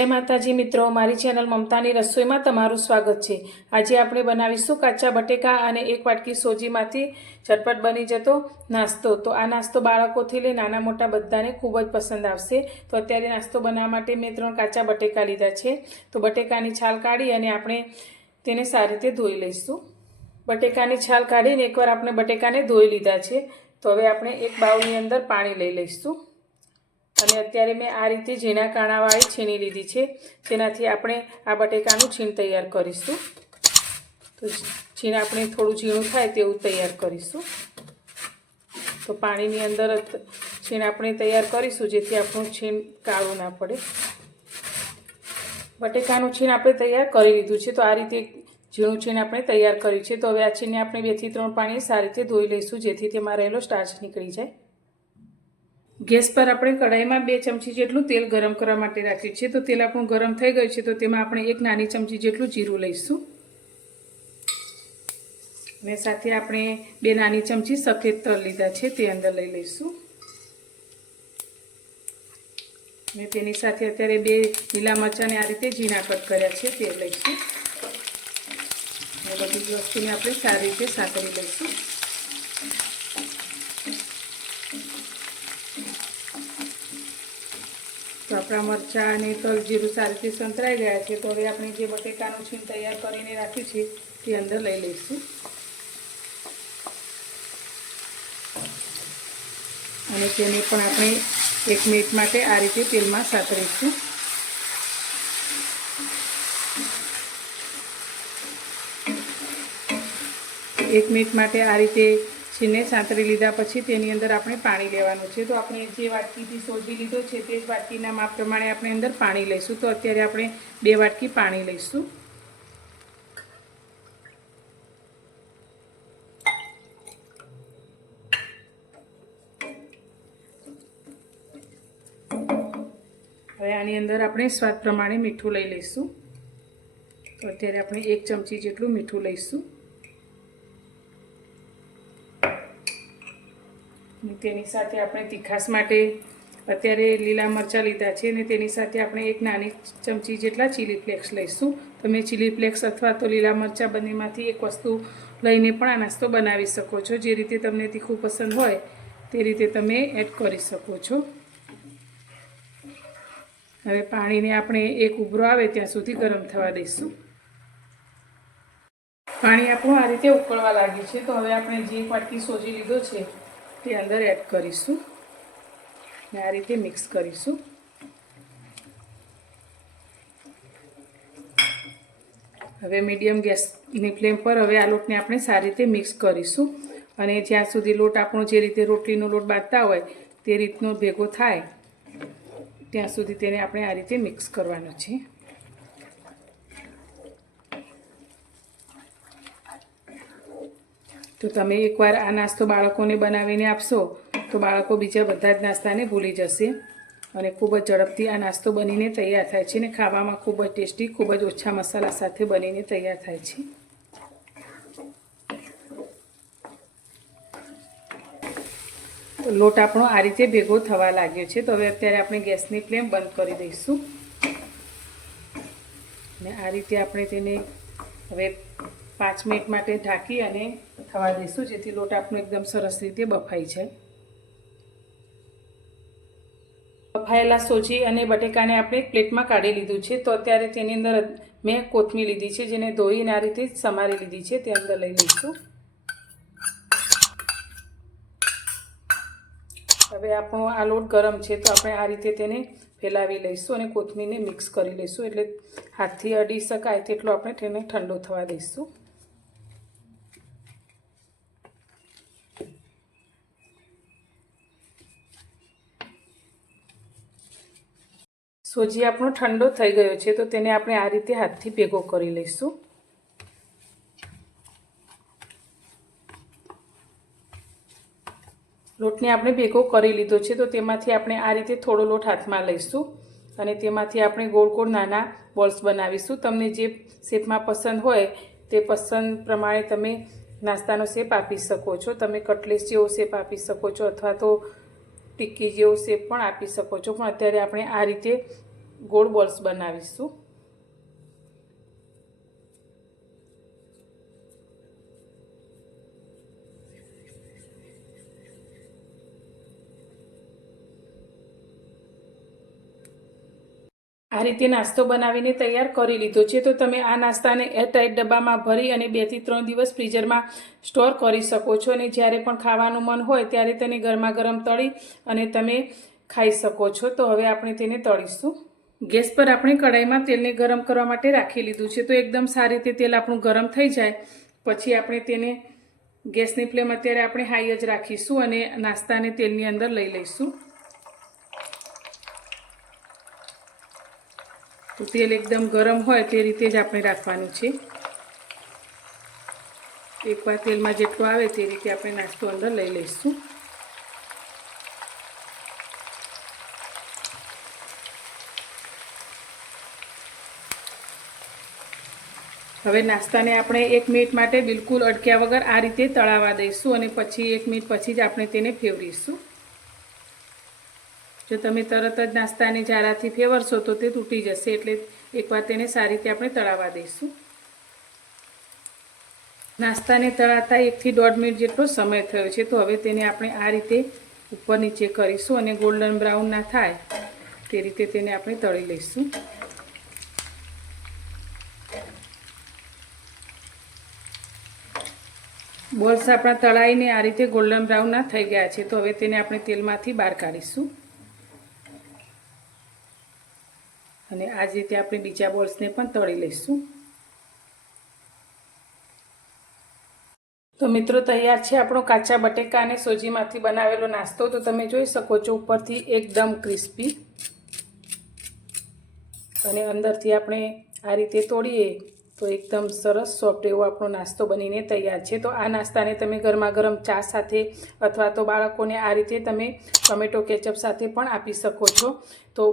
જય માતાજી મિત્રો મારી ચેનલ મમતાની રસોઈમાં તમારું સ્વાગત છે. આજે આપણે બનાવીશું કાચા બટેકા અને એક વાટકી સોજીમાંથી ઝટપટ બની જતો નાસ્તો. તો આ નાસ્તો બાળકોથી લઈ નાના મોટા બધાને ખૂબ જ પસંદ આવશે. તો અત્યારે નાસ્તો બનાવવા માટે મેં ત્રણ કાચા બટેકા લીધા છે. તો બટેકાની છાલ કાઢી અને આપણે તેને સારી રીતે ધોઈ લઈશું. બટેકાની છાલ કાઢીને એકવાર આપણે બટેકાને ધોઈ લીધા છે. તો હવે આપણે એક બાઉલની અંદર પાણી લઈ લઈશું. અને અત્યારે મેં આ રીતે ઝીણા કાણાવાળી છીણી લીધી છે. તેનાથી આપણે આ બટેકાનું છીણ તૈયાર કરીશું. તો છીણ આપણે થોડું ઝીણું થાય તેવું તૈયાર કરીશું. તો પાણીની અંદર છીણ આપણે તૈયાર કરીશું, જેથી આપણું છીણ કાળું ના પડે. બટેકાનું છીણ આપણે તૈયાર કરી લીધું છે. તો આ રીતે ઝીણું છીણ આપણે તૈયાર કર્યું છે. તો હવે આ છીણને આપણે બેથી ત્રણ પાણી સારી રીતે ધોઈ લઈશું, જેથી તેમાં રહેલો સ્ટાર્ચ નીકળી જાય. ગેસ પર આપણે કઢાઈમાં બે ચમચી જેટલું તેલ ગરમ કરવા માટે રાખ્યું છે. તો તેલ આપણું ગરમ થઈ ગયું છે, તો તેમાં આપણે એક નાની ચમચી જેટલું જીરું લઈશું. અને સાથે આપણે બે નાની ચમચી સફેદ તલ લીધા છે, તે અંદર લઈ લઈશું. અને તેની સાથે અત્યારે બે લીલા મરચાંને આ રીતે ઝીણા કટ કર્યા છે, તે લઈશું. અને બધી વસ્તુને આપણે સારી રીતે સાંકળી લઈશું. તો આપણા મરચાં અને તલ જીરું સારીથી સંતરાઈ ગયા છે, તો હવે આપણે જે બટેકાનું છીણ તૈયાર કરીને રાખ્યું છે, તે અંદર લઈ લઈશું. અને તેને પણ આપણે એક મિનિટ માટે આ રીતે તેલમાં સાતરીશું. એક મિનિટ માટે આ રીતે છીણને સાંતરી લીધા પછી તેની અંદર આપણે પાણી લેવાનું છે. તો આપણે જે વાટકીથી સોજી લીધો છે તે જ વાટકીના માપ પ્રમાણે આપણે અંદર પાણી લઈશું. તો અત્યારે આપણે બે વાટકી પાણી લઈશું. હવે આની અંદર આપણે સ્વાદ પ્રમાણે મીઠું લઈ લઈશું. અત્યારે આપણે એક ચમચી જેટલું મીઠું લઈશું. તેની સાથે આપણે તીખાસ માટે અત્યારે લીલા મરચાં લીધા છે અને તેની સાથે આપણે એક નાની ચમચી જેટલા ચીલી ફ્લેક્સ લઈશું. તમે ચીલી ફ્લેક્સ અથવા તો લીલા મરચાં બંનેમાંથી એક વસ્તુ લઈને પણ આ નાસ્તો બનાવી શકો છો. જે રીતે તમને તીખું પસંદ હોય તે રીતે તમે એડ કરી શકો છો. હવે પાણીને આપણે એક ઉભરો આવે ત્યાં સુધી ગરમ થવા દઈશું. પાણી આપણું આ રીતે ઉકળવા લાગ્યું છે. તો હવે આપણે જે વાટકી સોજી લીધો છે તે અંદર એડ કરીશું. ને આ રીતે મિક્સ કરીશું. હવે મીડિયમ ગેસની ફ્લેમ પર હવે આ લોટને આપણે સારી રીતે મિક્સ કરીશું. અને જ્યાં સુધી લોટ આપણો જે રીતે રોટલીનો લોટ બાંધતા હોય તે રીતનો ભેગો થાય, ત્યાં સુધી તેને આપણે આ રીતે મિક્સ કરવાનો છે. તો તમે એકવાર આ નાસ્તો બાળકોને બનાવીને આપશો, તો બાળકો બીજા બધા જ નાસ્તાને ભૂલી જશે. અને ખૂબ જ ઝડપથી આ નાસ્તો બનીને તૈયાર થાય છે અને ખાવામાં ખૂબ જ ટેસ્ટી, ખૂબ જ ઓછા મસાલા સાથે બનીને તૈયાર થાય છે. લોટ આપણો આ રીતે ભેગો થવા લાગ્યો છે. તો હવે અત્યારે આપણે ગેસની ફ્લેમ બંધ કરી દઈશું. અને આ રીતે આપણે તેને હવે પાંચ મિનિટ માટે ઢાંકી અને થવા દઈશું, જેથી લોટ આપણો એકદમ સરસ રીતે બફાય છે. બફાયેલા સોજી અને બટેકાને આપણે પ્લેટમાં કાઢી લીધું છે. તો અત્યારે તેની અંદર મેં કોથમી લીધી છે, જેને ધોઈને આ રીતે સમારી લીધી છે. તે અંદર લઈ લઈશું. હવે આપણો આ લોટ ગરમ છે, તો આપણે આ રીતે તેને ફેલાવી લઈશું અને કોથમીરને મિક્સ કરી લઈશું. એટલે હાથથી અડી શકાય તેટલો આપણે તેને ઠંડો થવા દઈશું. સોજી આપણો ઠંડો થઈ ગયો છે, તો તેને આપણે આ રીતે હાથથી ભેગો કરી લઈશું. લોટને આપણે ભેગો કરી લીધો છે, તો તેમાંથી આપણે આ રીતે થોડો લોટ હાથમાં લઈશું અને તેમાંથી આપણે ગોળ ગોળ નાના બોલ્સ બનાવીશું. તમને જે શેપમાં પસંદ હોય તે પસંદ પ્રમાણે તમે નાસ્તાનો શેપ આપી શકો છો. તમે કટલેસ જેવો શેપ આપી શકો છો અથવા તો ટિક્કી જેવો શેપ પણ આપી શકો છો. પણ અત્યારે આપણે આ રીતે ગોળ બોલ્સ બનાવીશું. આ રીતે નાસ્તો બનાવીને તૈયાર કરી લીધો છે. તો તમે આ નાસ્તાને એરટાઈટ ડબ્બામાં ભરી અને બેથી ત્રણ દિવસ ફ્રીઝરમાં સ્ટોર કરી શકો છો. અને જ્યારે પણ ખાવાનું મન હોય ત્યારે તેને ગરમા ગરમ તળી અને તમે ખાઈ શકો છો. તો હવે આપણે તેને તળીશું. ગેસ પર આપણે કઢાઈમાં તેલને ગરમ કરવા માટે રાખી લીધું છે. તો એકદમ સારી રીતે તેલ આપણું ગરમ થઈ જાય. પછી આપણે તેને ગેસની ફ્લેમ અત્યારે આપણે હાઈ જ રાખીશું અને નાસ્તાને તેલની અંદર લઈ લઈશું. તો તેલ એકદમ ગરમ હોય તે રીતે જ આપણે રાખવાનું છે. એકવાર તેલમાં જેટલું આવે તે રીતે આપણે નાસ્તો અંદર લઈ લઈશું. હવે નાસ્તાને આપણે એક મિનિટ માટે બિલકુલ અટક્યા વગર આ રીતે તળાવવા દઈશું અને પછી એક મિનિટ પછી જ આપણે તેને ફેવરીશું. જો તમે તરત જ નાસ્તાને જારાથી ફેવરશો તો તે તૂટી જશે એટલે એકવાર તેને સારી રીતે આપણે તળાવવા દઈશું. નાસ્તાને તળાતા એકથી દોઢ મિનિટ જેટલો સમય થયો છે તો હવે તેને આપણે આ રીતે ઉપર નીચે કરીશું અને ગોલ્ડન બ્રાઉન ના થાય તે રીતે તેને આપણે તળી લઈશું. બોલ્સ આપણા તળાઈને આ રીતે ગોલ્ડન બ્રાઉન ના થઈ ગયા છે તો હવે તેને આપણે તેલમાંથી બહાર કાઢીશું. અને આ જ રીતે આપણે બીજા બોલ્સને પણ તળી લઈશું. તો મિત્રો, તૈયાર છે આપણો કાચા બટેકા અને સોજીમાંથી બનાવેલો નાસ્તો. તો તમે જોઈ શકો છો, ઉપરથી એકદમ ક્રિસ્પી. અને અંદરથી આપણે આ રીતે તોડીએ. તો એકદમ સરસ સોફ્ટ એવો આપણો નાસ્તો બનીને તૈયાર છે. તો આ નાસ્તાને તમે ગરમા ગરમ ચા સાથે અથવા તો બાળકોને આ રીતે તમે ટમેટો કેચઅપ સાથે પણ આપી શકો છો. તો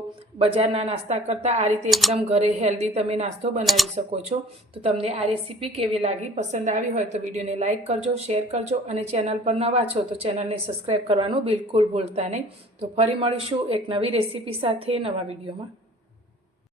બજારના નાસ્તા કરતાં આ રીતે એકદમ ઘરે હેલ્ધી તમે નાસ્તો બનાવી શકો છો. તો તમને આ રેસીપી કેવી લાગી, પસંદ આવી હોય તો વિડીયોને લાઇક કરજો શેર કરજો અને ચેનલ પર નવા છો તો ચેનલને સબસ્ક્રાઈબ કરવાનું બિલકુલ ભૂલતા નહીં. તો ફરી મળીશું એક નવી રેસીપી સાથે નવા વિડીયોમાં.